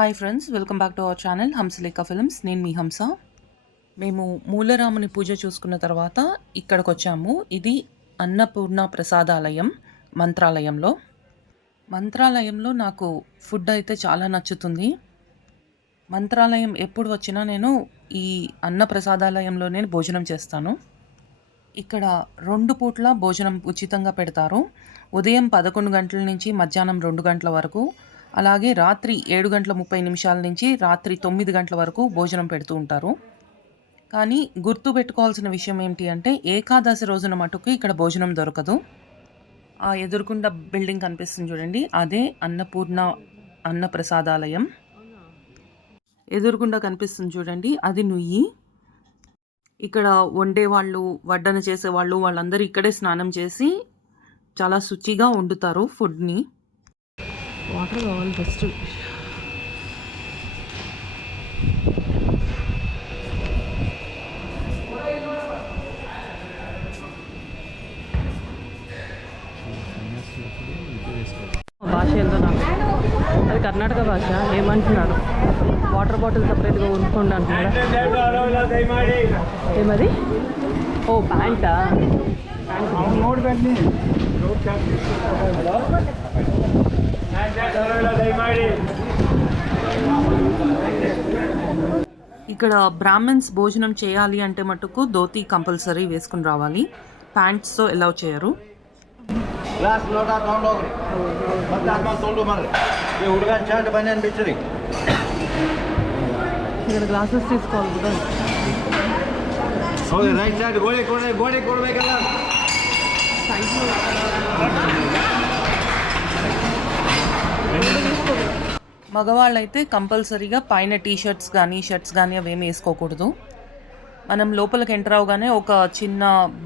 Hi friends, welcome back to our channel Hamsalekha films. నేను మీ హంస. మేము మూలరాముని పూజ చూసుకున్న తర్వాత ఇక్కడికి వచ్చాము. ఇది అన్నపూర్ణ ప్రసాదాలయం మంత్రాలయంలో నాకు ఫుడ్ అయితే చాలా నచ్చుతుంది. మంత్రాలయం ఎప్పుడు వచ్చినా నేను ఈ అన్న ప్రసాదాలయంలోనే భోజనం చేస్తాను. ఇక్కడ 2 పూట్ల భోజనం ఉచితంగా పెడతారు. ఉదయం 11 గంటల నుంచి మధ్యాహ్నం 2 గంటల వరకు, అలాగే రాత్రి 7:30 నుంచి రాత్రి 9 గంటల వరకు భోజనం పెడుతూ ఉంటారు. కానీ గుర్తుపెట్టుకోవాల్సిన విషయం ఏంటి అంటే, ఏకాదశి రోజున మటుకు ఇక్కడ భోజనం దొరకదు. ఆ ఎదురుకుండా బిల్డింగ్ కనిపిస్తుంది చూడండి, అదే అన్నపూర్ణ అన్న ప్రసాదాలయం. ఎదురుకుండా కనిపిస్తుంది చూడండి, అది నుయ్యి. ఇక్కడ వండేవాళ్ళు, వడ్డన చేసేవాళ్ళు, వాళ్ళందరూ ఇక్కడే స్నానం చేసి చాలా శుచిగా వండుతారు ఫుడ్ని. వాటర్ కావాలి ఫస్ట్. భాష ఏందో నాకు, అది కర్ణాటక భాష. ఏమంటున్నాడు, వాటర్ బాటిల్ సపరేట్గా ఉంచుకోండి అంటున్నాడా? ఏమది? ఓ ప్యాంటా? ఇక్కడ బ్రాహ్మణ్స్ భోజనం చేయాలి అంటే మటుకు ధోతి కంపల్సరీ వేసుకుని రావాలి. ప్యాంట్స్తో అలౌ చేయరు. ఇక్కడ గ్లాసెస్ తీసుకోవాలి కదా. మగవాళ్ళైతే కంపల్సరీగా పైన టీషర్ట్స్ కానీ షర్ట్స్ కానీ అవేమి వేసుకోకూడదు. మనం లోపలికి ఎంటర్ అవగానే ఒక చిన్న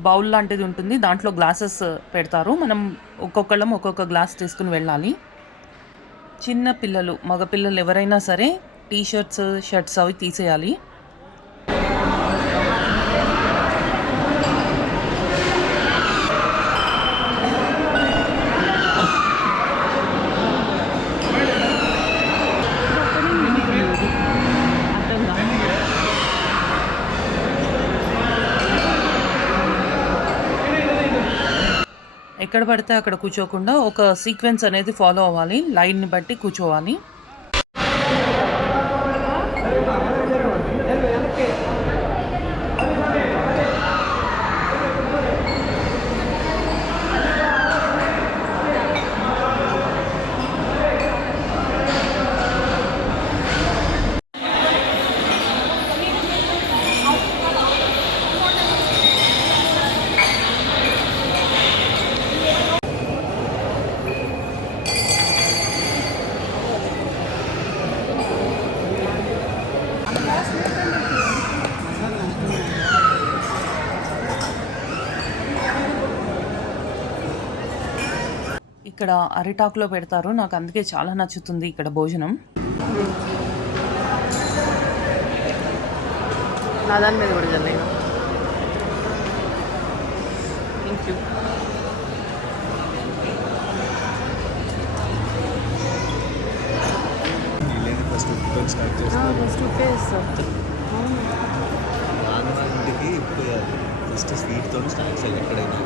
బౌల్ లాంటిది ఉంటుంది, దాంట్లో గ్లాసెస్ పెడతారు. మనం ఒక్కొక్కళ్ళం ఒక్కొక్క గ్లాస్ తీసుకుని వెళ్ళాలి. చిన్న పిల్లలు, మగపిల్లలు ఎవరైనా సరే టీషర్ట్స్ షర్ట్స్ అవి తీసేయాలి. ఎక్కడ పడితే అక్కడ కూర్చోకుండా ఒక సీక్వెన్స్ అనేది ఫాలో అవ్వాలి, లైన్ని బట్టి కూర్చోవాలి. ఇక్కడ అరిటాకులో పెడతారు, నాకు అందుకే చాలా నచ్చుతుంది ఇక్కడ భోజనం. నా దాని మీద కూడా జల్లి. Thank you. ఫస్ట్ స్వీట్తో స్టార్ట్ చేయాలి ఎక్కడైనా.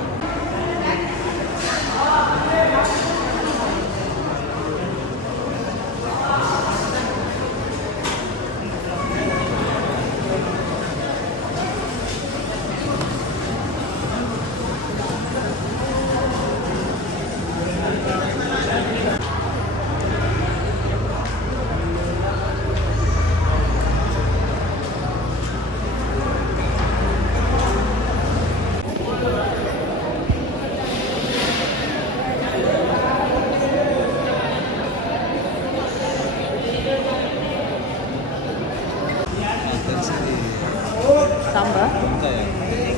సాంబార్,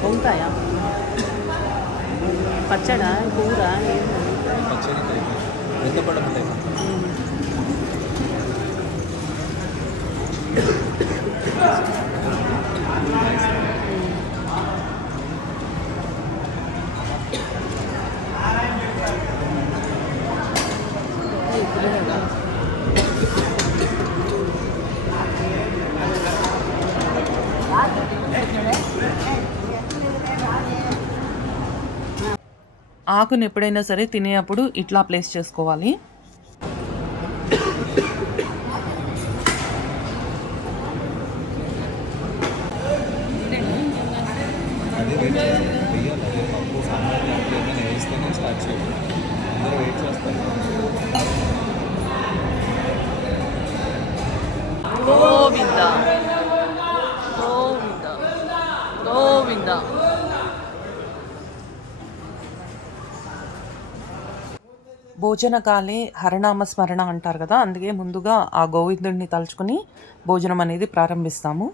వంకాయ పచ్చడా, కూర, పచ్చడి వెంకపడం ఉంటాయి. ఆకుని ఎప్పుడైనా సరే తినేటప్పుడు ఇట్లా ప్లేస్ చేసుకోవాలి. అదే వెయిట్ చేస్తాను వెయ్యాలి. అదే పప్పు సాంబార్ లాంటివి ఏమైనా వేస్తేనే స్టార్ట్ చేయాలి. అందరూ వెయిట్ చేస్తారు. గోవింద గోవింద గోవింద. భోజనకాలే హరనామ స్మరణ అంటారు కదా, అందుకే ముందుగా ఆ గోవిందుడిని తలుచుకుని భోజనం అనేది ప్రారంభిస్తాము.